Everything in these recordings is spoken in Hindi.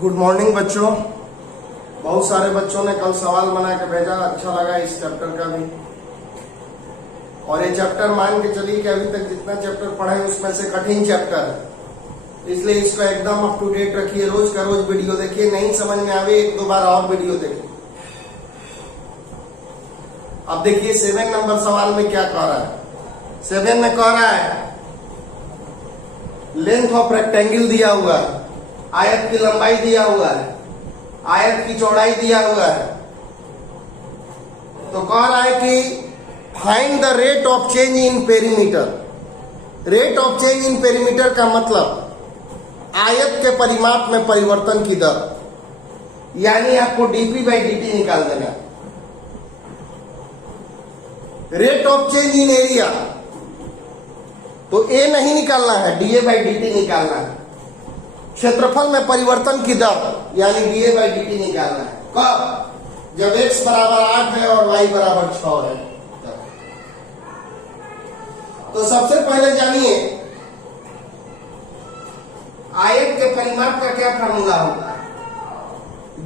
गुड मॉर्निंग बच्चों। बहुत सारे बच्चों ने कल सवाल बना के भेजा, अच्छा लगा इस चैप्टर का भी। और ये चैप्टर मान के चलिए कि अभी तक जितना चैप्टर पढ़े उसमें से कठिन चैप्टर है, इसलिए इसको एकदम अप टू डेट रखिए। रोज का रोज वीडियो देखिए, नहीं समझ में आवे एक दो बार और वीडियो देखिए। अब देखिए 7 नंबर सवाल में क्या कह रहा है। 7 में कह रहा है लेंथ ऑफ रेक्टेंगल दिया हुआ है, आयत की लंबाई दिया हुआ है, आयत की चौड़ाई दिया हुआ है। तो कह रहा है कि find the rate of change in perimeter. Rate of change in perimeter का मतलब आयत के परिमाप में परिवर्तन की दर, यानी आपको डीपी बाई डीटी निकाल देना। Rate of change in area तो ए नहीं निकालना है, डीए बाई डीटी निकालना है। क्षेत्रफल में परिवर्तन की दर यानी डीए बाई डीटी निकालना है। कब? जब x बराबर 8 है और y बराबर 6 है। तो सबसे पहले जानिए आयत के परिमाप का क्या फार्मूला होता है।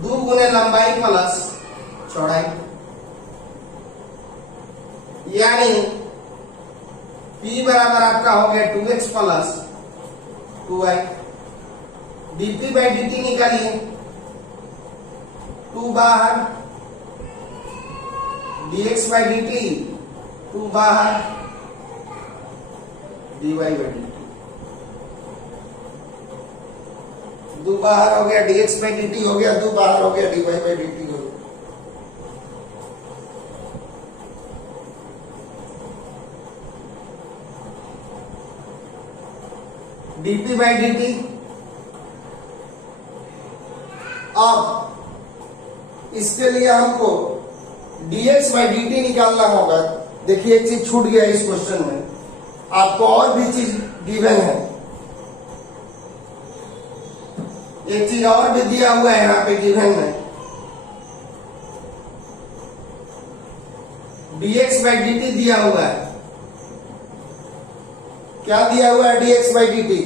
2 गुने लंबाई प्लस चौड़ाई, यानी p बराबर आपका हो गया 2x plus 2y। DP by DT निकालिए, 2 बाहर, dx बाई dt 2 बाहर, dy बाई dt 2 बाहर हो गया, dx बाई dt हो गया, 2 बाहर हो गया, dy बाई dt हो गया। dp by dt। अब इसके लिए हमको dx बाई dt निकालना होगा। देखिए एक चीज छूट गया इस क्वेश्चन में, आपको और भी चीज गिवन है। एक चीज और भी दिया हुआ है यहाँ पे गिवन में, dx बाई dt दिया हुआ है। क्या दिया हुआ है dx बाई dt?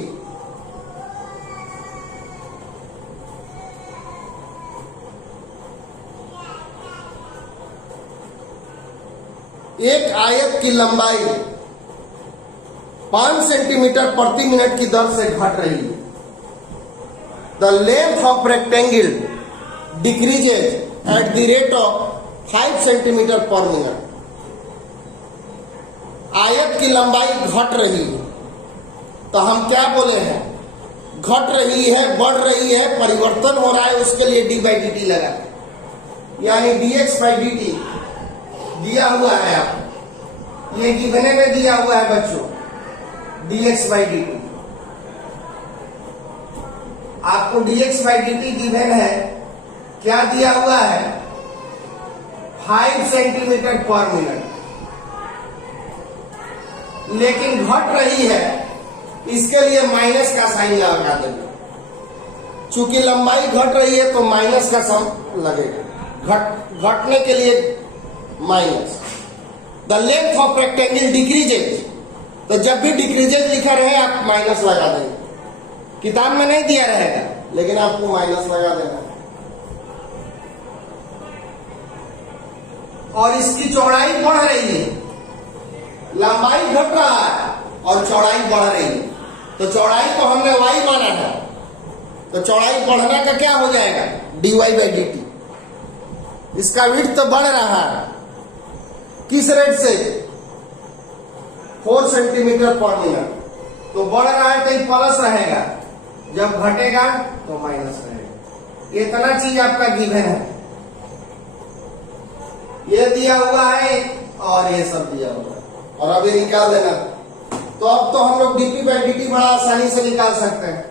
एक आयत की लंबाई 5 सेंटीमीटर प्रति मिनट की दर से घट रही है। The length of rectangle decreases at the rate of 5 centimetre पर मिनट। आयत की लंबाई घट रही है, तो हम क्या बोले हैं? घट रही है, बढ़ रही है, परिवर्तन हो रहा है, उसके लिए डी बाई डी टी लगा, यानी dx बाई डी टी दिया हुआ है। आपको ये गिवने में दिया हुआ है बच्चों, dx बाई डी टी। आपको dx by D T given है, क्या दिया हुआ है? 5 सेंटीमीटर पर मिनट। लेकिन घट रही है, इसके लिए माइनस का साइन लगा देंगे। चूंकि लंबाई घट रही है तो माइनस का साइन लगेगा, घटने के लिए minus. The length of rectangle decreases, तो जब भी डिक्रीजेज लिखा रहे आप माइनस लगा देंगे। किताब में नहीं दिया रहेगा, लेकिन आपको माइनस लगा देना। और इसकी चौड़ाई बढ़ रही है, लंबाई घट रहा है और चौड़ाई बढ़ रही है। तो चौड़ाई को हमने y माना है, तो चौड़ाई बढ़ने का क्या हो जाएगा? dy बाई डी टी। इसका विड्थ तो बढ़ रहा है, किस रेट से? 4 सेंटीमीटर पर मिनट। तो बढ़ रहा है तो प्लस रहेगा, जब घटेगा तो माइनस रहेगा। इतना चीज आपका गिवन है, ये दिया हुआ है और ये सब दिया हुआ है, और अब ये निकाल देना। तो अब तो हम लोग डीपी बाई डी टी बड़ा आसानी से निकाल सकते हैं।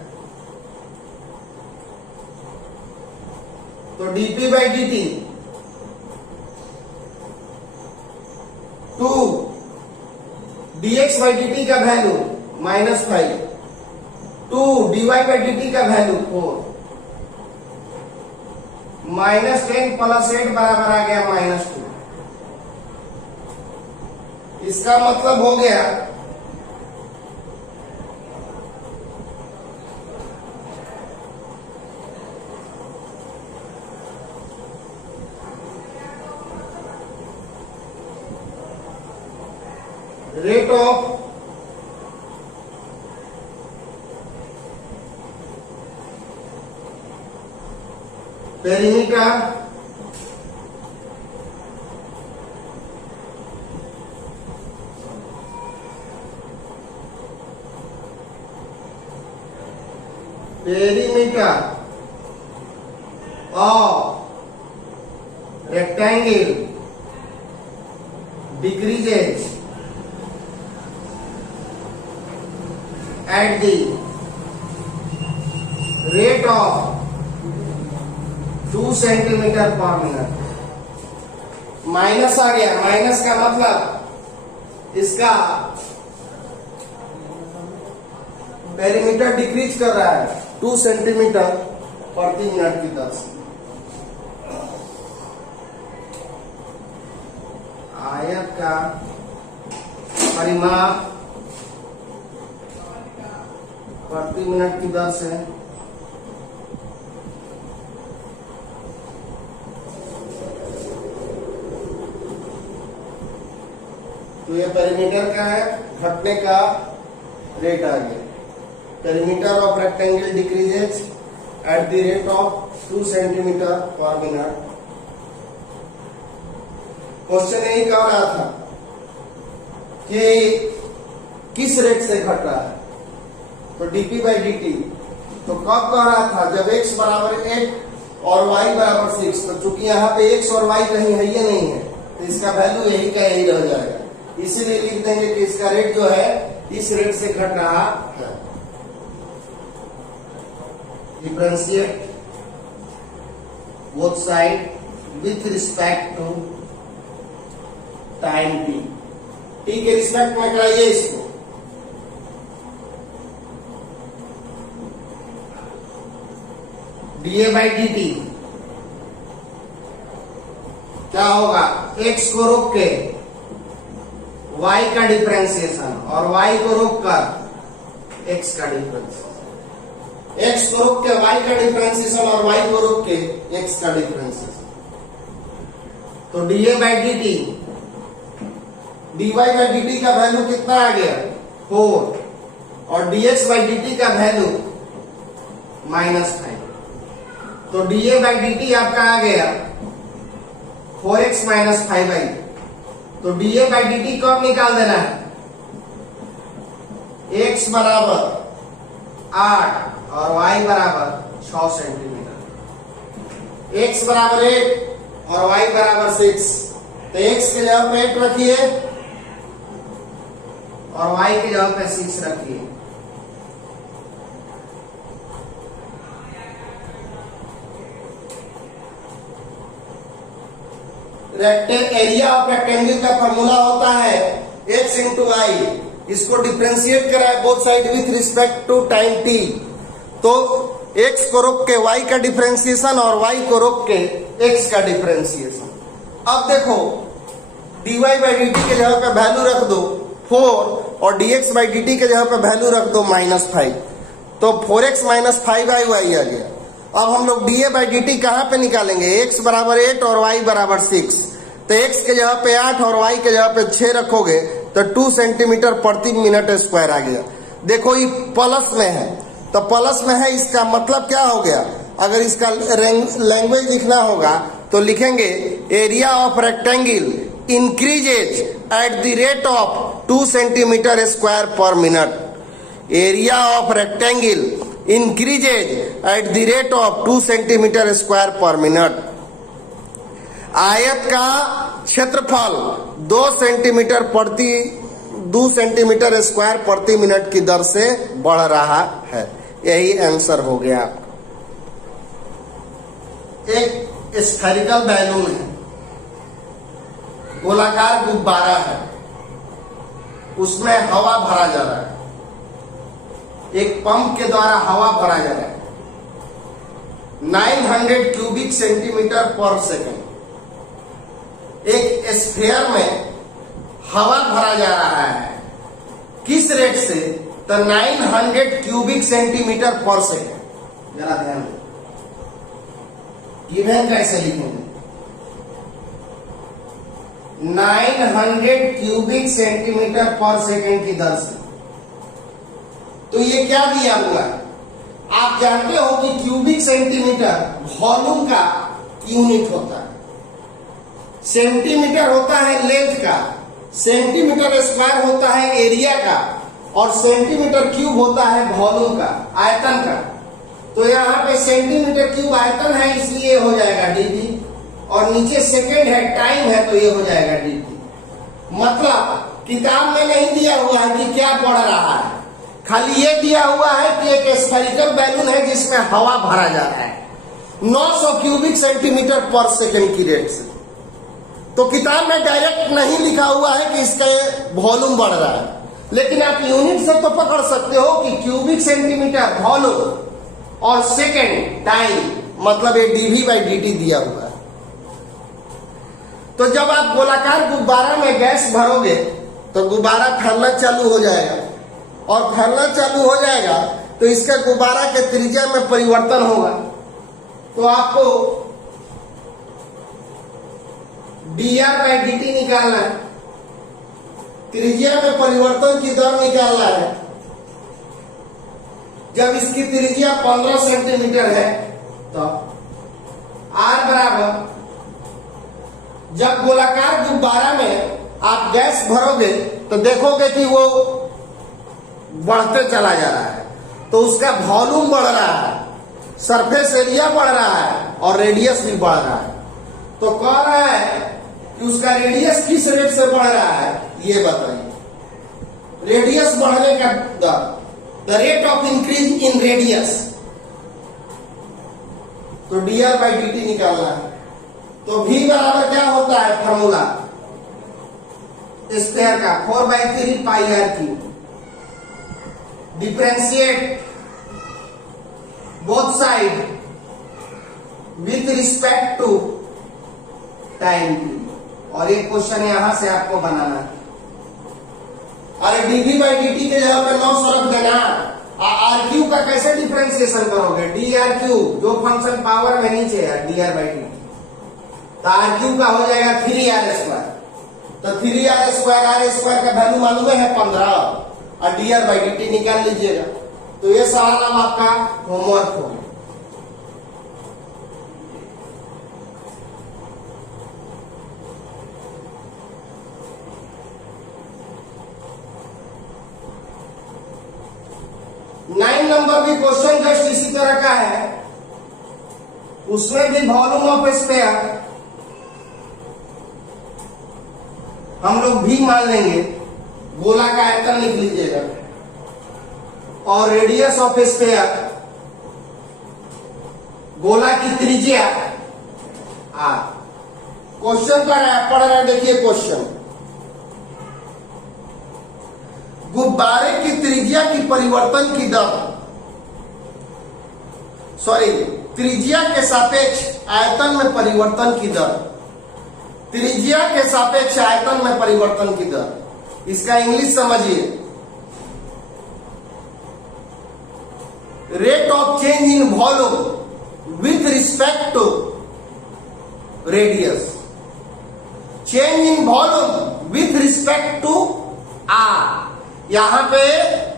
तो dp by D t 2 dx by D T का वैल्यू -5, 2 dy बाई डी टी का वैल्यू 4, -10 प्लस 8 बराबर आ गया -2। इसका मतलब हो गया rate of perimeter of rectangle decreases at the rate of 2 centimetre पर मिनट। माइनस आ गया, माइनस का मतलब इसका पेरीमीटर डिक्रीज कर रहा है 2 सेंटीमीटर प्रति मिनट की दर से। आयत का परिमाप प्रति मिनट की दर से तो ये पेरीमीटर का है, घटने का रेट आ गया। Perimeter of rectangle decreases at the rate of 2 centimetre पर मिनट। क्वेश्चन यही कह रहा था कि किस रेट से घट रहा है, तो dp बाई dt। तो कब कह रहा था, जब x बराबर 8 और y बराबर 6। तो चूंकि यहाँ पे x और y कहीं है ये नहीं है, तो इसका वैल्यू यही का यही रह जाएगा। इसीलिए लिख देंगे कि इसका रेट जो है इस रेट से घट रहा है। Differentiate both side with respect to time t। t के रिस्पेक्ट में कराइए इसको। dA बाई dt क्या होगा, x को रोक के y का डिफरेंशिएशन और y को रोक कर x का डिफरेंशिएशन, x को रोक के y का डिफरेंशिएशन और y को रोक के x का डिफरेंशिएशन। तो dA by dt, dy by dt का वैल्यू कितना आ गया 4 और dx बाई dt का वैल्यू -5। तो dA बाई dt आपका आ गया 4x - 5y। तो dA बाई dt कब निकाल देना है, x बराबर 8 और y बराबर 6 सेंटीमीटर। x बराबर 8 और y बराबर 6। तो x के जगह पे 8 रखिए और y के जगह पे 6 रखिए। एरिया ऑफ रेक्टेंगल का फॉर्मूला होता है x इंटू आई। इसको डिफरेंशिएट कराए both side with respect to time t। तो x को रोक के y का डिफरेंशिएशन और y को रोक के x का डिफरेंशिएशन। अब देखो dy बाई dt के जगह पे वैल्यू रख दो 4 और dx बाई dt के जगह पे वैल्यू रख दो -5। तो 4x - 5y आ गया। अब हम लोग dA बाई dt कहां पे निकालेंगे, x बराबर 8 और y बराबर 6। तो x के जगह पे 8 और y के जगह पे 6 रखोगे तो 2 सेंटीमीटर प्रति मिनट स्क्वायर आ गया। देखो ये प्लस में है, तो प्लस में है, इसका मतलब क्या हो गया। अगर इसका लैंग्वेज लिखना होगा तो लिखेंगे area of rectangle increases at the rate of 2 centimetre square पर minute. Area of rectangle increases at the rate of 2 centimetre square पर मिनट। आयत का क्षेत्रफल 2 सेंटीमीटर स्क्वायर प्रति मिनट की दर से बढ़ रहा है। यही आंसर हो गया। एक स्फेरिकल बैलून है, गोलाकार गुब्बारा है, उसमें हवा भरा जा रहा है। एक पंप के द्वारा हवा भरा जा रहा है 900 क्यूबिक सेंटीमीटर पर सेकंड। एक स्फीयर में हवा भरा जा रहा है किस रेट से, तो 900 क्यूबिक सेंटीमीटर पर सेकंड। जरा ध्यान दो, गिवन कैसे लिखेंगे। 900 क्यूबिक सेंटीमीटर पर सेकेंड की दर से। तो ये क्या दिया हुआ है? आप जानते हो कि क्यूबिक सेंटीमीटर वॉल्यूम का यूनिट होता है, सेंटीमीटर होता है लेंथ का, सेंटीमीटर स्क्वायर होता है एरिया का, और सेंटीमीटर क्यूब होता है वॉल्यूम का, आयतन का। तो यहाँ पे सेंटीमीटर क्यूब आयतन है, इसलिए हो जाएगा डीबी, और नीचे सेकेंड है, टाइम है, तो ये हो जाएगा डीबी। मतलब किताब में नहीं दिया हुआ है कि क्या बढ़ रहा है, खाली ये दिया हुआ है कि एक स्फेरिकल बैलून है जिसमें हवा भरा जा रहा है 900 क्यूबिक सेंटीमीटर पर सेकेंड की रेट से। तो किताब में डायरेक्ट नहीं लिखा हुआ है कि इसका वॉल्यूम बढ़ रहा है, लेकिन आप यूनिट से तो पकड़ सकते हो कि क्यूबिक सेंटीमीटर वॉल्यूम और सेकेंड टाइम, मतलब ये डीवी बाई डीटी दिया हुआ है। तो जब आप गोलाकार गुब्बारा में गैस भरोगे तो गुब्बारा फैलना चालू हो जाएगा, और फैलना चालू हो जाएगा तो इसका गुब्बारा के त्रिज्या में परिवर्तन होगा। तो आपको dr बाई dt निकालना है, त्रिज्या में परिवर्तन की दर निकालना है। जब इसकी त्रिज्या 15 सेंटीमीटर है तो r बराबर, जब गोलाकार गुब्बारा में आप गैस भरोगे तो देखोगे कि वो बढ़ते चला जा रहा है, तो उसका वॉल्यूम बढ़ रहा है, सरफेस एरिया बढ़ रहा है, और रेडियस भी बढ़ रहा है। तो कह रहा है कि उसका रेडियस किस रेट से बढ़ रहा है, ये बताइए। रेडियस बढ़ने का दर, the rate of increase in radius, तो dr बाई dt निकालना है। तो v बराबर क्या होता है फॉर्मूला स्क्वायर का, 4/3 pi r cube. Differentiate both side with respect to time period. और एक क्वेश्चन यहां से आपको बनाना है। अरे डीवी बाई डी के जगह पे 900 रख देना। आर क्यू का कैसे डिफरेंशिएशन करोगे? डी आर क्यू, जो फंक्शन पावर में नीचे है डी आर बाई डी, तो आर क्यू का हो जाएगा 3r स्क्वायर। तो 3r स्क्वायर, आर स्क्वायर का वैल्यू मालूम है 15, और dr बाई dt निकाल लीजिएगा। तो ये सवाल अब आपका होमवर्क हो गया। नाइन नंबर भी क्वेश्चन जस्ट इसी तरह का है, उसमें भी वॉल्यूम ऑफ स्फीयर हम लोग भी मान लेंगे, गोला का आयतन लिख लीजिएगा, और रेडियस ऑफ स्फीयर, गोला की त्रिज्या r। क्वेश्चन पढ़ रहा है, देखिए क्वेश्चन, गुब्बारे की त्रिज्या की परिवर्तन की दर, सॉरी, त्रिज्या के सापेक्ष आयतन में परिवर्तन की दर, त्रिज्या के सापेक्ष आयतन में परिवर्तन की दर, इसका इंग्लिश समझिए। Rate of change in volume with respect to radius, change in volume with respect to R. यहां पे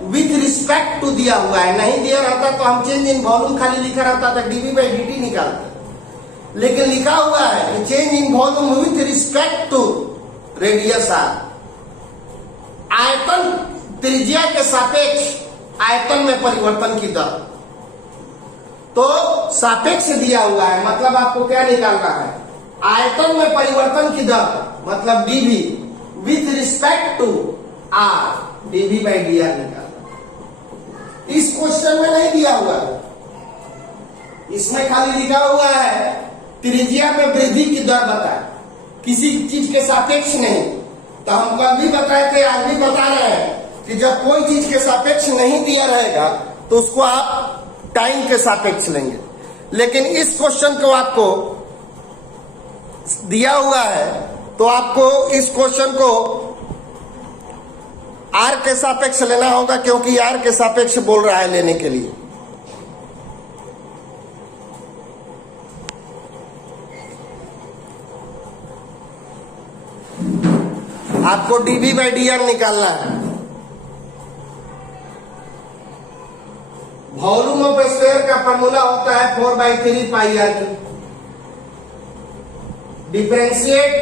विथ रिस्पेक्ट टू दिया हुआ है, नहीं दिया रहता तो हम चेंज इन वॉल्यूम खाली लिखा रहता था, डीवी बाई डी निकालते, लेकिन लिखा हुआ है कि change in volume with respect to radius R. आयतन त्रिज्या के सापेक्ष आयतन में परिवर्तन की दर, तो सापेक्ष दिया हुआ है, मतलब आपको क्या निकालना है, आयतन में परिवर्तन की दर, मतलब D V with respect to R, DV by D R निकालना। इस क्वेश्चन में नहीं दिया हुआ है, इसमें खाली लिखा हुआ है त्रिज्या में वृद्धि की दर बताए, किसी चीज के सापेक्ष नहीं। तो हम कल भी बताए थे, आज भी बता रहे हैं कि जब कोई चीज के सापेक्ष नहीं दिया रहेगा तो उसको आप टाइम के सापेक्ष लेंगे, लेकिन इस क्वेश्चन को आपको दिया हुआ है तो आपको इस क्वेश्चन को आर के सापेक्ष लेना होगा, क्योंकि आर के सापेक्ष बोल रहा है लेने के लिए। आपको डीवी बाई डी आर निकालना है। वॉल्यूम ऑफ स्फीयर का फॉर्मूला होता है 4/3 pi r cube. Differentiate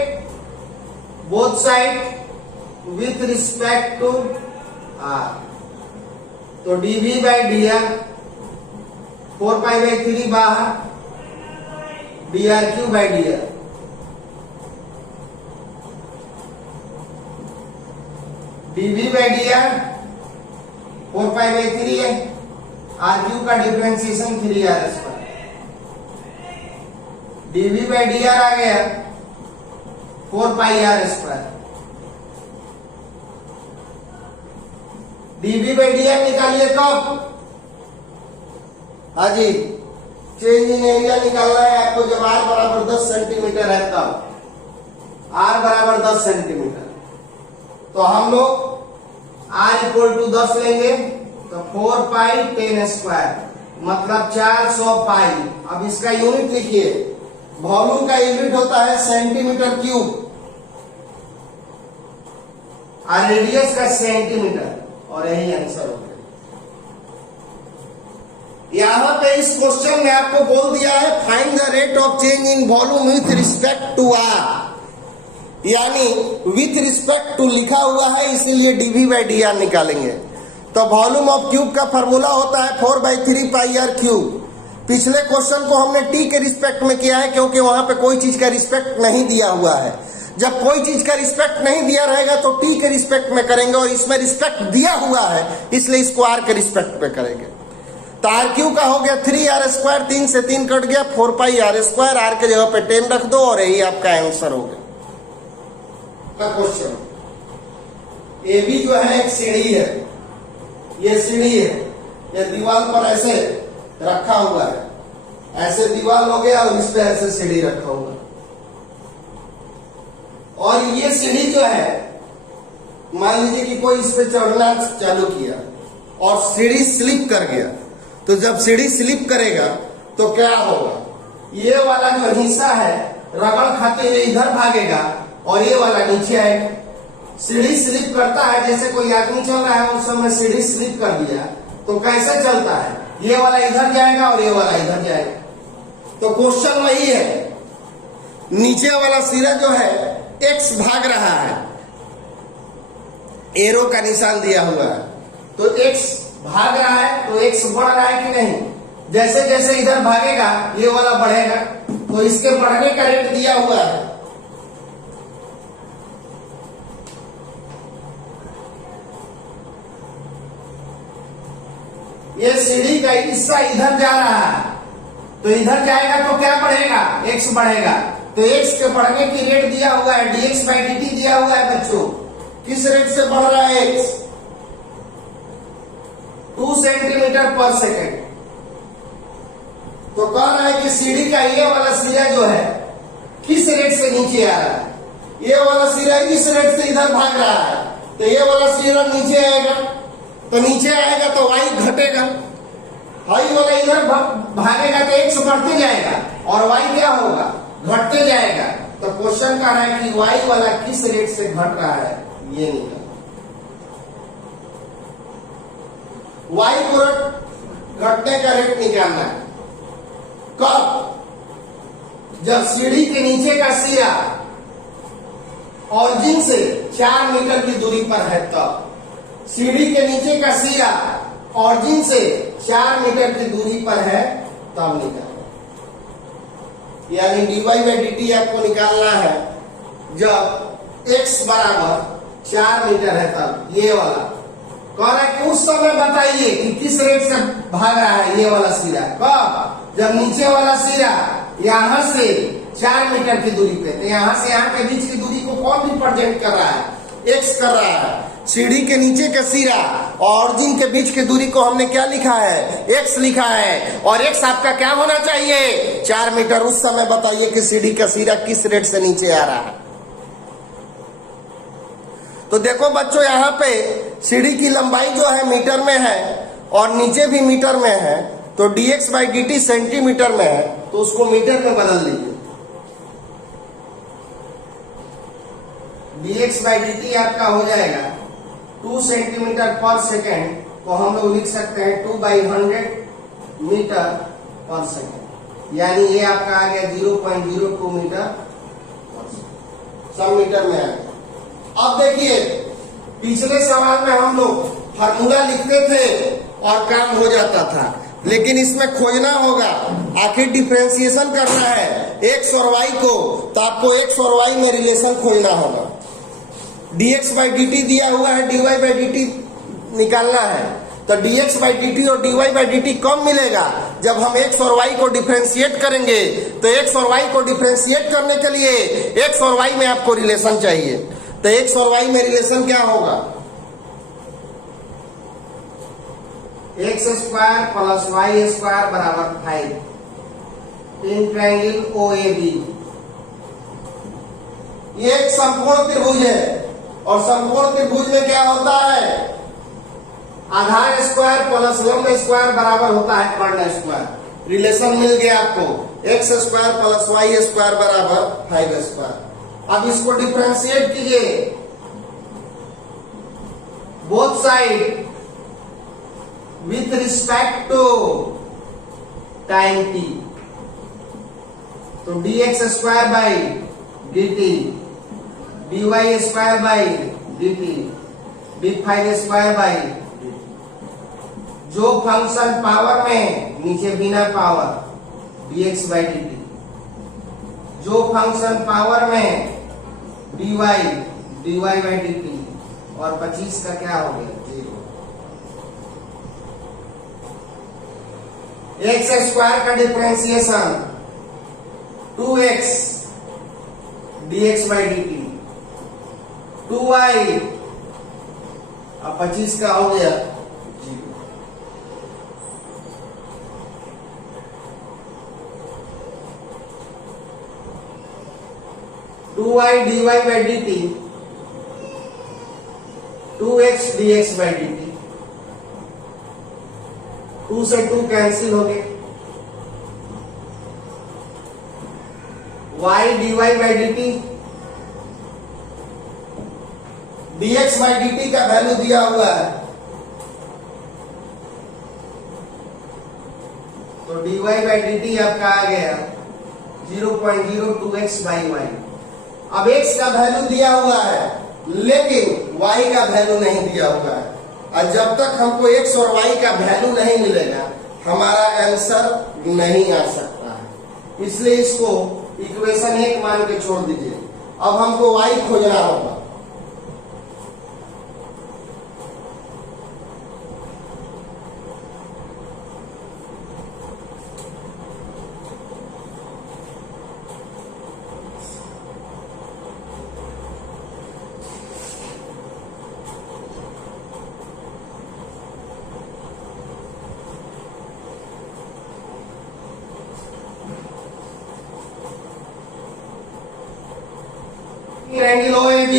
both side with respect to r, तो डीवी बाई डी आर 4π/3 बाहर, d r cube by D r. DV by D r 4π/3 है, आर क्यू का differentiation 3r²। Dv by D r आ गया 4πr²। DV by D R निकालिए कब? हाँ जी, चेंज इन एरिया निकालना है आपको जब आर बराबर 10 सेंटीमीटर है तब। आर बराबर 10 सेंटीमीटर, तो हम लोग आर इक्वल टू 10 लेंगे, तो 4π10², मतलब 400 पाई। अब इसका यूनिट लिखिए, वॉल्यूम का यूनिट होता है सेंटीमीटर क्यूब और रेडियस का सेंटीमीटर, और यही आंसर हो गया। यहां पे इस क्वेश्चन में आपको बोल दिया है find the rate of change in volume with respect to R, यानी विथ रिस्पेक्ट टू लिखा हुआ है इसीलिए डीवी बाई डी आर निकालेंगे। तो वॉल्यूम ऑफ क्यूब का फॉर्मूला होता है 4/3 पाई आर क्यूब। पिछले क्वेश्चन को हमने टी के रिस्पेक्ट में किया है क्योंकि वहां पे कोई चीज का रिस्पेक्ट नहीं दिया हुआ है। जब कोई चीज का रिस्पेक्ट नहीं दिया रहेगा तो टी के रिस्पेक्ट में करेंगे, और इसमें रिस्पेक्ट दिया हुआ है इसलिए इसको आर के रिस्पेक्ट में करेंगे। तो आर क्यू का हो गया 3r², 3 से 3 कट गया 4πr², आर के जगह पे 10 रख दो और यही आपका आंसर हो गया। क्वेश्चन ए भी जो है एक सीढ़ी है, ये सीढ़ी है, ये दीवार पर ऐसे रखा हुआ है, ऐसे दीवार हो गया और इस पे ऐसे सीढ़ी रखा हुआ है, और ये सीढ़ी जो है मान लीजिए कि कोई इस पे चढ़ना चालू किया और सीढ़ी स्लिप कर गया, तो जब सीढ़ी स्लिप करेगा तो क्या होगा? ये वाला जो हिस्सा है रगड़ खाते हुए इधर भागेगा और ये वाला नीचे आएगा। सीढ़ी स्लिप करता है, जैसे कोई आदमी चल रहा है उस समय सीढ़ी स्लिप कर दिया तो कैसे चलता है? ये वाला इधर जाएगा और ये वाला इधर जाएगा। तो क्वेश्चन वही है, नीचे वाला सिरा जो है एक्स भाग रहा है, एरो का निशान दिया हुआ है, तो एक्स भाग रहा है तो एक्स बढ़ रहा है कि नहीं? जैसे जैसे इधर भागेगा ये वाला बढ़ेगा, तो इसके बढ़ने का रेट दिया हुआ है। ये सीढ़ी का हिस्सा इधर जा रहा है, तो इधर जाएगा तो क्या बढ़ेगा? एक्स बढ़ेगा। तो एक्स के बढ़ने की रेट दिया हुआ है, dx बाई dt दिया हुआ है बच्चों। किस रेट से बढ़ रहा है एक्स? 2 सेंटीमीटर पर सेकेंड। तो कह रहा है कि सीढ़ी का ये वाला सिरा जो है किस रेट से नीचे आ रहा है? ये वाला सिरा इस रेट से इधर भाग रहा है, तो ये वाला सिरा नीचे आएगा, तो नीचे आएगा तो y घटेगा, y वाला इधर भागेगा तो x बढ़ते जाएगा और y क्या होगा? घटते जाएगा। तो क्वेश्चन कह रहा है कि y वाला किस रेट से घट रहा है, ये निकल y को घटने का रेट निकालना है। कब? जब सीढ़ी के नीचे का सिरा ऑरिजिन से 4 मीटर की दूरी पर है, तब सीढ़ी के नीचे का सिरा ऑरिजिन से 4 मीटर की दूरी पर है तब निकालना, यानी dy बाई dt आपको निकालना है जब x बराबर 4 मीटर है तब। ये वाला कह रहा है कि उस समय बताइए कि किस रेट से भाग रहा है ये वाला सिरा। कब? जब नीचे वाला सिरा यहां से 4 मीटर की दूरी पे, तो यहां से यहां के बीच की दूरी को कौन रिप्रेजेंट कर रहा है? x कर रहा है। सीढ़ी के नीचे का सिरा और ऑरिजिन के बीच की दूरी को हमने क्या लिखा है? x लिखा है, और x आपका क्या होना चाहिए? 4 मीटर। उस समय बताइए कि सीढ़ी का सिरा किस रेट से नीचे आ रहा है। तो देखो बच्चों, यहाँ पे सीढ़ी की लंबाई जो है मीटर में है और नीचे भी मीटर में है, तो dx बाई dt सेंटीमीटर में है, तो उसको मीटर में बदल दीजिए। dx बाई dt आपका हो जाएगा 2 सेंटीमीटर पर सेकेंड को हम लोग लिख सकते हैं 2/100 मीटर पर सेकेंड, यानी ये आपका आ गया 0.02 मीटर पर सेकेंड, सब मीटर में आ गया। अब देखिए पिछले सवाल में हम लोग फार्मूला लिखते थे और काम हो जाता था, लेकिन इसमें खोजना होगा, आखिर डिफरेंशिएशन करना है x और y को, तो आपको x और y में रिलेशन खोजना होगा। dx बाई dt दिया हुआ है, dy बाई dt निकालना है, तो dx बाई dt और dy बाई dt कब मिलेगा? जब हम x और y को डिफरेंशिएट करेंगे। तो x और y को डिफरेंशिएट करने के लिए x और y में आपको रिलेशन चाहिए, तो x और y में रिलेशन क्या होगा? x square plus y square बराबर 5 इन ट्रायंगल OAB। ये एक समकोण त्रिभुज है और समकोण त्रिभुज में क्या होता है? आधार स्क्वायर प्लस लंब स्क्वायर बराबर होता है कर्ण स्क्वायर। रिलेशन मिल गया आपको, x square plus y square बराबर 5 स्क्वायर। अब इसको डिफरेंशिएट कीजिए both side with respect to time t, तो dx square by dt, dy square by dt, d5 square by dt। जो फंक्शन पावर में, नीचे बिना पावर dx बाई dt, जो फंक्शन पावर में dy बाई dt, और 25 का क्या हो गया? x स्क्वायर का differentiation 2x dx by dt, 2y अब 25 का हो गया 0। Two Y D Y by D T, 2x dx by dt, 2 से 2 कैंसिल हो गए, y dy by dt, dx by dt का वैल्यू दिया हुआ है, तो dy बाई dt आपका आ गया 0.02x बाई y। अब x का वैल्यू दिया हुआ है लेकिन y का वैल्यू नहीं दिया हुआ है, और जब तक हमको x और y का वैल्यू नहीं मिलेगा हमारा आंसर नहीं आ सकता है, इसलिए इसको इक्वेशन 1 मान के छोड़ दीजिए। अब हमको y खोजना होगा। Triangle OAB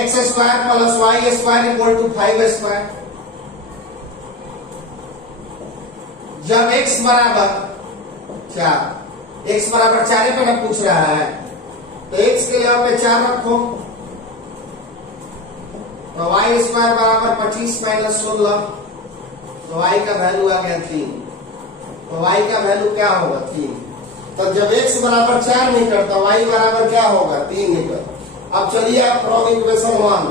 x square plus y square equal to 5 square. जब x बराबर 4, x बराबर 4 पे ना पूछ रहा है, तो x के लिए पे 4 रखो, तो y स्क्वायर बराबर 25 माइनस 16, तो y का वैल्यू आ गया 3, तो y का वैल्यू क्या होगा? 3। तो जब x बराबर 4 मीटर तो y बराबर क्या होगा? 3 मीटर। अब चलिए आप from equation 1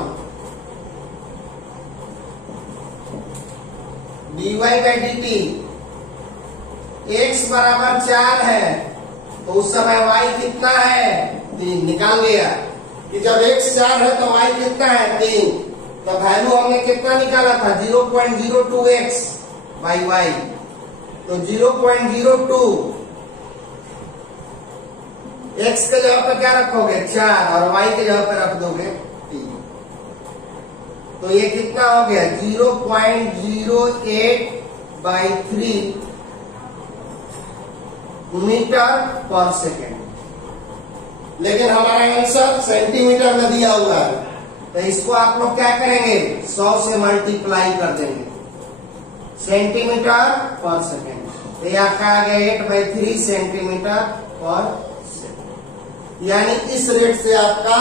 dy by dt, x बराबर 4 है तो उस समय y कितना है? 3। निकाल लिया कि जब x 4 है तो y कितना है? 3। तो वैल्यू हमने कितना निकाला था? 0.02x बाई y, तो 0.02 x के जगह पर क्या रखोगे? 4, और y के जगह पर रख दोगे 3, तो ये कितना हो गया? 0.08 बाई 3 मीटर पर सेकेंड। लेकिन हमारा आंसर सेंटीमीटर में दिया हुआ है, तो इसको आप लोग क्या करेंगे? 100 से मल्टीप्लाई कर देंगे, सेंटीमीटर पर सेकेंड। तो ये आपका आ गया 8/3 सेंटीमीटर पर, यानी इस रेट से आपका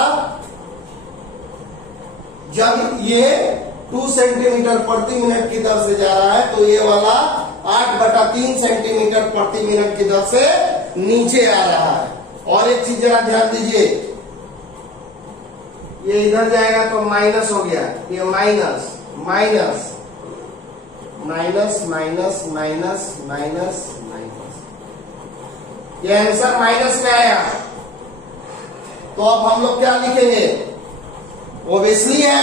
जब ये 2 सेंटीमीटर प्रति मिनट की दर से जा रहा है तो ये वाला 8/3 सेंटीमीटर प्रति मिनट की दर से नीचे आ रहा है। और एक चीज जरा ध्यान दीजिए, ये इधर जाएगा तो माइनस हो गया, ये minus minus minus minus minus minus minus, ये आंसर माइनस में आया। तो अब हम लोग क्या लिखेंगे? ओब्वियसली है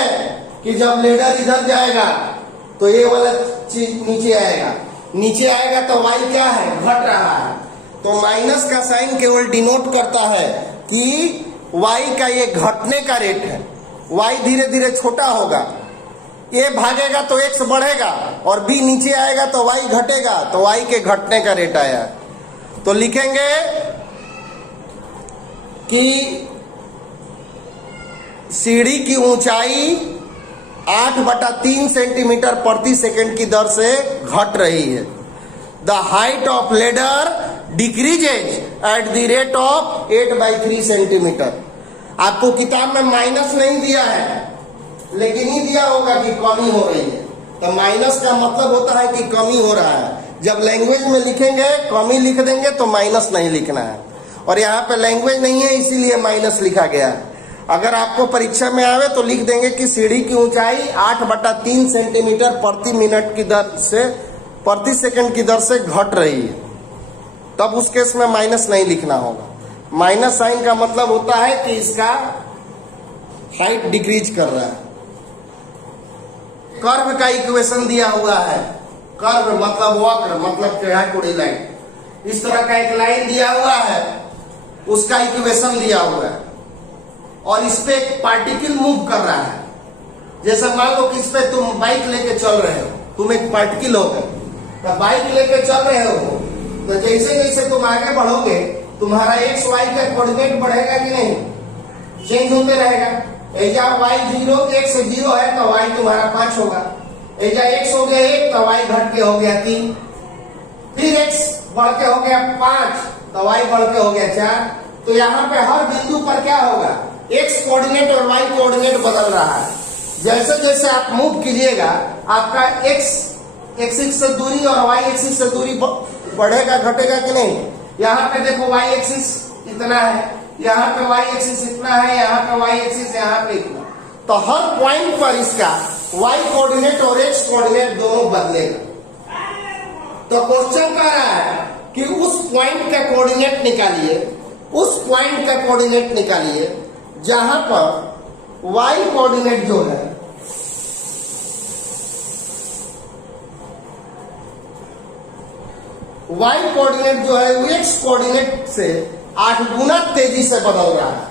कि जब लेडर इधर जाएगा तो ये वाला चीज नीचे आएगा, नीचे आएगा तो y क्या है? घट रहा है। तो माइनस का साइन केवल डिनोट करता है कि y का ये घटने का रेट है, y धीरे धीरे छोटा होगा, a भागेगा तो x बढ़ेगा और b नीचे आएगा तो y घटेगा, तो y के घटने का रेट आया। तो लिखेंगे कि सीढ़ी की ऊंचाई 8/3 सेंटीमीटर प्रति सेकंड की दर से घट रही है। The height of ladder decreases at the rate of 8/3 centimetre. आपको किताब में माइनस नहीं दिया है, लेकिन ही दिया होगा कि कमी हो रही है। तो माइनस का मतलब होता है कि कमी हो रहा है। जब लैंग्वेज में लिखेंगे कमी लिख देंगे तो माइनस नहीं लिखना है, और यहाँ पे लैंग्वेज नहीं है इसीलिए माइनस लिखा गया है। अगर आपको परीक्षा में आवे तो लिख देंगे कि सीढ़ी की ऊंचाई 8/3 सेंटीमीटर प्रति मिनट की दर से प्रति सेकंड की दर से घट रही है, तब उस केस में माइनस नहीं लिखना होगा। माइनस साइन का मतलब होता है कि इसका हाइट डिक्रीज कर रहा है। कर्व का इक्वेशन दिया हुआ है, कर्व मतलब वक्र, मतलब टेढ़ा कुड़ी लाइन। इस तरह का एक लाइन दिया हुआ है, उसका इक्वेशन दिया हुआ है, और इस पे एक पार्टिकल मूव कर रहा है। जैसे मान लो कि इस पे तुम बाइक लेके चल रहे हो, तुम एक पार्टिकल हो गए, तो बाइक लेके चल रहे हो, तो जैसे जैसे तुम आगे बढ़ोगे तुम्हारा एक्स वाई का कोऑर्डिनेट बढ़ेगा कि नहीं? चेंज होते रहेगा। एजा y 0 x 0 है तो y तुम्हारा 5 होगा, एजा x हो गया 1 तो y घट के हो गया 3, फिर x बढ़ के हो गया 5 तो y बढ़ के हो गया 4। तो यहाँ पे हर बिंदु पर क्या होगा? x कोऑर्डिनेट और y कोऑर्डिनेट बदल रहा है। जैसे जैसे आप मूव कीजिएगा आपका x एक्सिस से दूरी और y एक्सिस से दूरी बढ़ेगा घटेगा कि नहीं? यहाँ पे देखो y एक्सिस इतना है, यहाँ पे y एक्सिस इतना है, यहाँ पे y एक्सिस यहाँ पे इतना। तो हर पॉइंट पर इसका y कोऑर्डिनेट और x कोऑर्डिनेट दोनों बदलेगा। तो क्वेश्चन कह रहा है कि उस पॉइंट का कोऑर्डिनेट निकालिए, उस पॉइंट का कोऑर्डिनेट निकालिए जहां पर y कोऑर्डिनेट जो है y कोऑर्डिनेट जो है वो x कोऑर्डिनेट से 8 गुना तेजी से बदल रहा है।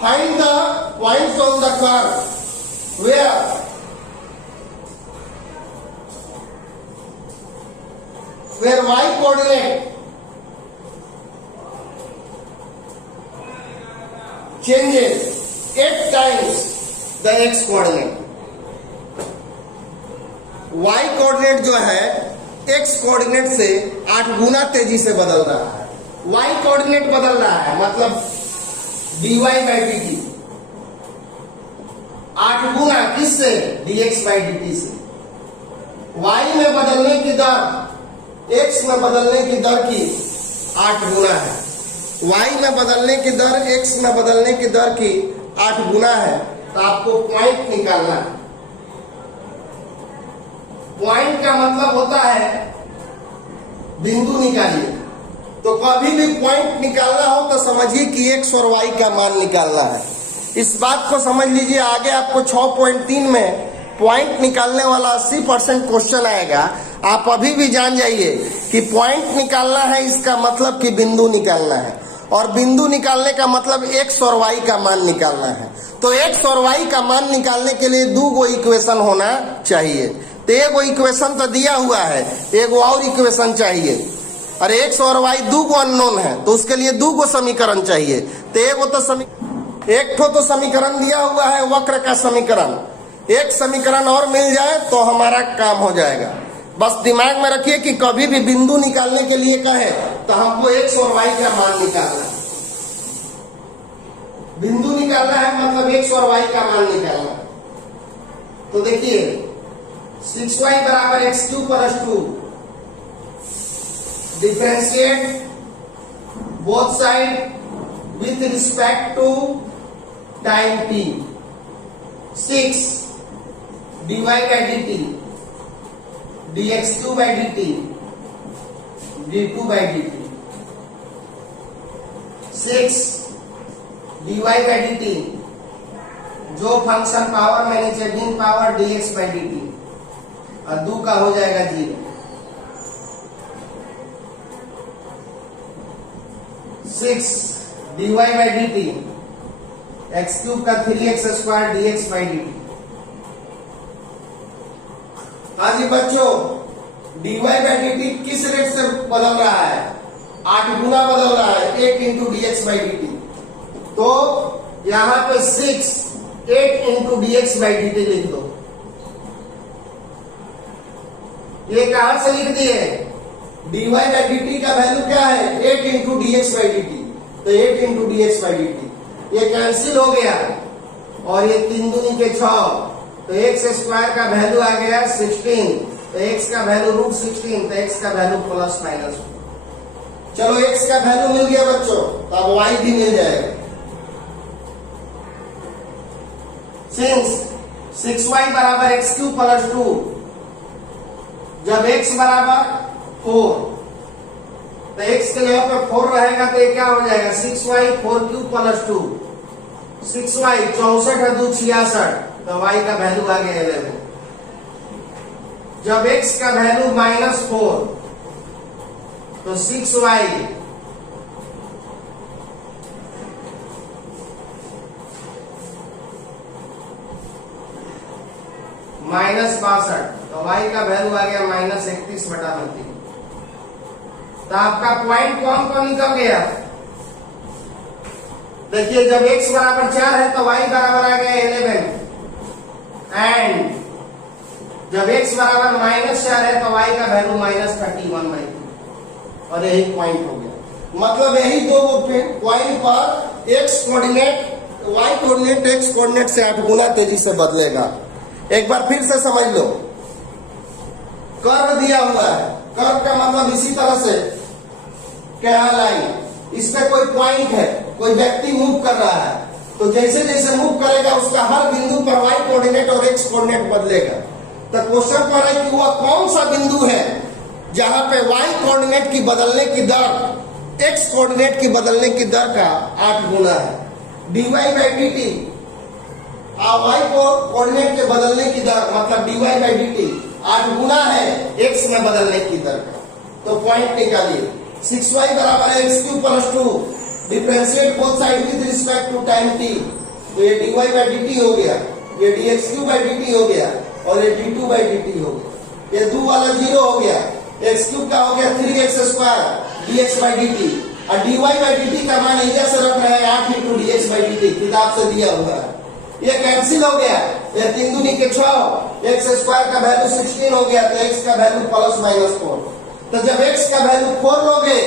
Find the points on the curve where y coordinate changes 8 times the x coordinate। y coordinate जो है x कोऑर्डिनेट से 8 गुना तेजी से बदल रहा है। y कोऑर्डिनेट बदल रहा है मतलब dy/dt 8 गुना किससे? dx/dt से। y में बदलने की दर x में बदलने की दर की 8 गुना है, y में बदलने की दर x में बदलने की दर की 8 गुना है। तो आपको पॉइंट निकालना है। पॉइंट का मतलब होता है बिंदु निकालिए। तो कभी भी पॉइंट निकालना हो तो समझिए कि x और y का मान निकालना है। इस बात को समझ लीजिए, आगे आपको 6.3 में पॉइंट निकालने वाला 80% क्वेश्चन आएगा। आप अभी भी जान जाइए कि पॉइंट निकालना है, इसका मतलब कि बिंदु निकालना है, और बिंदु निकालने का मतलब x और y का मान निकालना है। तो x और y का मान निकालने के लिए 2 गो इक्वेशन होना चाहिए। तो एगो इक्वेशन तो दिया हुआ है, एगो और इक्वेशन चाहिए। अरे x और y 2 गो अननोन है तो उसके लिए 2 गो समीकरण चाहिए। तो एक तो समीकरण दिया हुआ है वक्र का समीकरण, एक समीकरण और मिल जाए तो हमारा काम हो जाएगा। बस दिमाग में रखिए कि कभी भी बिंदु निकालने के लिए कहे तो हमको x और y का मान निकालना है। बिंदु निकालना है, मतलब x और y का मान निकालना है। तो देखिए 6y बराबर X cube plus 2, differentiate both side with respect to time t। 6 dy by dt, dx2 by dt, d2 by dt। 6 dy by dt, जो फंक्शन पावर में नीचे बिन पावर dx बाई dt, और 2 का हो जाएगा 0। 6 dy by dt, X cube का 3x square dx by dt। हाँ जी बच्चों, dy बाई dt किस रेट से बदल रहा है? 8 गुना बदल रहा है, 8 इंटू dx बाई dt। तो यहां पे 6 8 इंटू dx बाई dt लिख दो। ये कहां से लिख दिए? dy बाई dt का वैल्यू क्या है? 8 इंटू dx बाई dt। तो 8 इंटू dx बाई dt ये कैंसिल हो गया, और ये 3 दूनी के 6, तो एक्स स्क्वायर का वैल्यू आ गया 16, तो एक्स का वैल्यू रूट 16, तो एक्स का वैल्यू प्लस माइनस। चलो एक्स का वैल्यू मिल गया बच्चों, तो अब वाई भी मिल जाएगा। सिंस 6y बराबर एक्स क्यूब प्लस 2, जब x बराबर 4, तो x के जगह पे 4 रहेगा, तो ये क्या हो जाएगा? 6y 4 क्यूब प्लस 2, 6y 64 है 2 66, तो y का वैल्यू आ गया 11। जब x का वैल्यू -4, तो 6y -62, तो y का वैल्यू आ गया -31/32। तो आपका पॉइंट कौन कौन निकल गया? देखिए जब x बराबर 4 है तो y बराबर आ गया 11, एंड जब x बराबर -4 है तो y का वैल्यू -31/3, और यही पॉइंट हो गया। मतलब यही दो पॉइंट पर x coordinate y coordinate x coordinate से 8 गुना तेजी से बदलेगा। एक बार फिर से समझ लो, कर्व दिया हुआ है, कर्व का मतलब इसी तरह से क्या लाइन, इस पे कोई पॉइंट है, कोई व्यक्ति मूव कर रहा है, तो जैसे जैसे मूव करेगा उसका हर बिंदु पर y कोऑर्डिनेट और x कोऑर्डिनेट बदलेगा। तो क्वेश्चन पर है कि वह कौन सा बिंदु है जहां पे y कोऑर्डिनेट की बदलने की दर x कोऑर्डिनेट की बदलने की दर का 8 गुना है। dy बाई dt y को कोऑर्डिनेट के बदलने की दर मतलब dy बाई dt 8 गुना है x में बदलने की दर का। तो पॉइंट निकालिए, 6y बराबर है X cube plus 2, differentiate both side with respect to time t। तो ये dy बाई dt हो गया, ये dx क्यूब बाई dt हो गया, और ये d2 बाई dt हो गया। ये 2 वाला 0 हो गया, एक्स क्यूब का हो गया 3x square dx by dt, और dy बाई dt का मान इधर से रख रहे हैं 8 इंटू dx बाई dt, किताब से दिया हुआ है। ये कैंसिल हो गया, ये 3 दूनी के 6, एक्स स्क्वायर का वैल्यू 16 हो गया, तो एक्स का वैल्यू +-4। तो जब x का वैल्यू 4 लोगे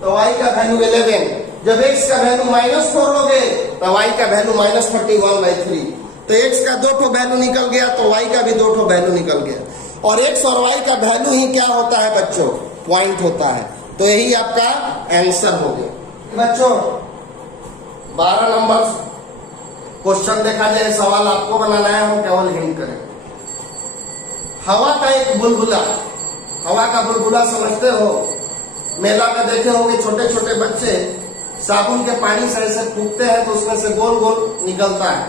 तो y का वैल्यू 11, जब x का वैल्यू -4 लोगे तो y का वैल्यू -31/3। तो x का 2 वैल्यू निकल गया, तो y का भी 2 वैल्यू निकल गया, और x और y का वैल्यू ही क्या होता है बच्चों? पॉइंट होता है। तो यही आपका आंसर हो गया बच्चों। 12 नंबर क्वेश्चन देखा जाए, सवाल आपको बनाना है, हम केवल हिंट करेंगे। हवा का एक बुलबुला, हवा का बुलबुला समझते हो? मेला में देखे होंगे छोटे छोटे बच्चे साबुन के पानी से ऐसे फूकते हैं तो उसमें से गोल गोल निकलता है,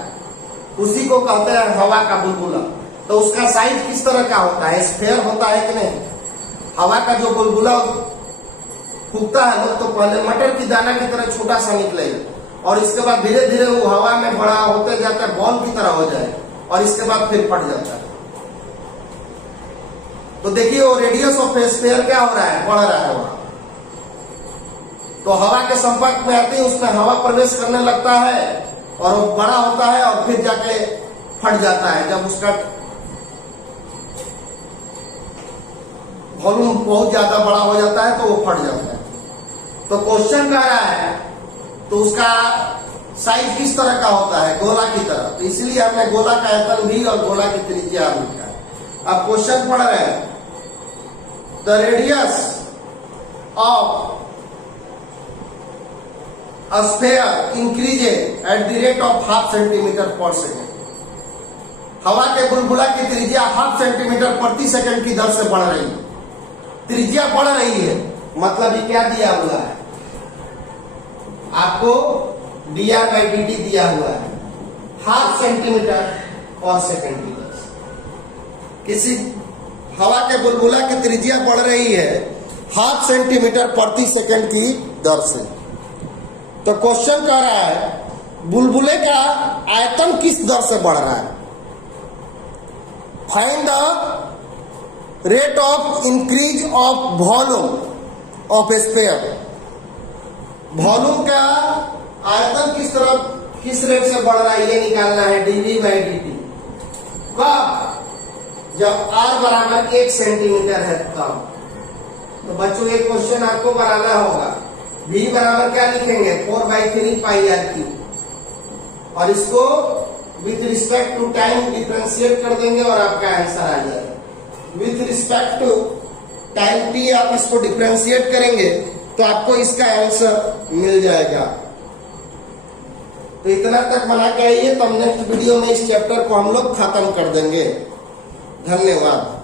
उसी को कहते हैं हवा का बुलबुला। तो उसका साइज किस तरह का होता है? स्फेयर होता है कि नहीं? हवा का जो बुलबुला फूकता है लोग, तो पहले मटर की दाना की तरह छोटा सा निकलेगा, और इसके बाद धीरे धीरे वो हवा में बड़ा होते जाता है, बॉल की तरह हो जाए, और इसके बाद फिर फट जाता है। तो देखिए वो रेडियस ऑफ स्फीयर क्या हो रहा है? बढ़ रहा है वहां। तो हवा के संपर्क में आते ही उसमें हवा प्रवेश करने लगता है, और वो बड़ा होता है, और फिर जाके फट जाता है। जब उसका वॉल्यूम बहुत ज्यादा बड़ा हो जाता है तो वो फट जाता है। तो क्वेश्चन कह रहा है, तो उसका साइज किस तरह का होता है, गोला की तरह, तो इसलिए हमने गोला का आयतन भी और गोला की त्रिज्या लिखा है। अब क्वेश्चन पढ़ रहे हैं, the radius of a sphere increases at the rate of half centimeter per second। हवा के बुलबुला की त्रिज्या हाफ सेंटीमीटर प्रति सेकंड की दर से बढ़ रही है। त्रिज्या बढ़ रही है मतलब ये क्या दिया हुआ है आपको, dr/dt दिया हुआ है हाफ सेंटीमीटर पर सेकंड की दर से। किसी हवा के बुलबुला की त्रिज्या बढ़ रही है हाफ सेंटीमीटर प्रति सेकंड की दर से। तो क्वेश्चन कह रहा है बुलबुले का आयतन किस दर से बढ़ रहा है। Find the rate of increase of volume of sphere. Volume का आयतन किस रेट से बढ़ रहा है ये निकालना है, dv/dt। कब, जब r बराबर 1 सेंटीमीटर है तब। तो बच्चों ये क्वेश्चन आपको बनाना होगा। v बराबर क्या लिखेंगे, 4/3 πr3, और इसको with respect to time differentiate कर देंगे और आपका आंसर आ जाएगा। With respect to time t आप इसको डिफरेंशिएट करेंगे तो आपको इसका आंसर मिल जाएगा। तो इतना तक बना के आइए, तो हम नेक्स्ट वीडियो में इस चैप्टर को हम लोग खत्म कर देंगे। धन्यवाद।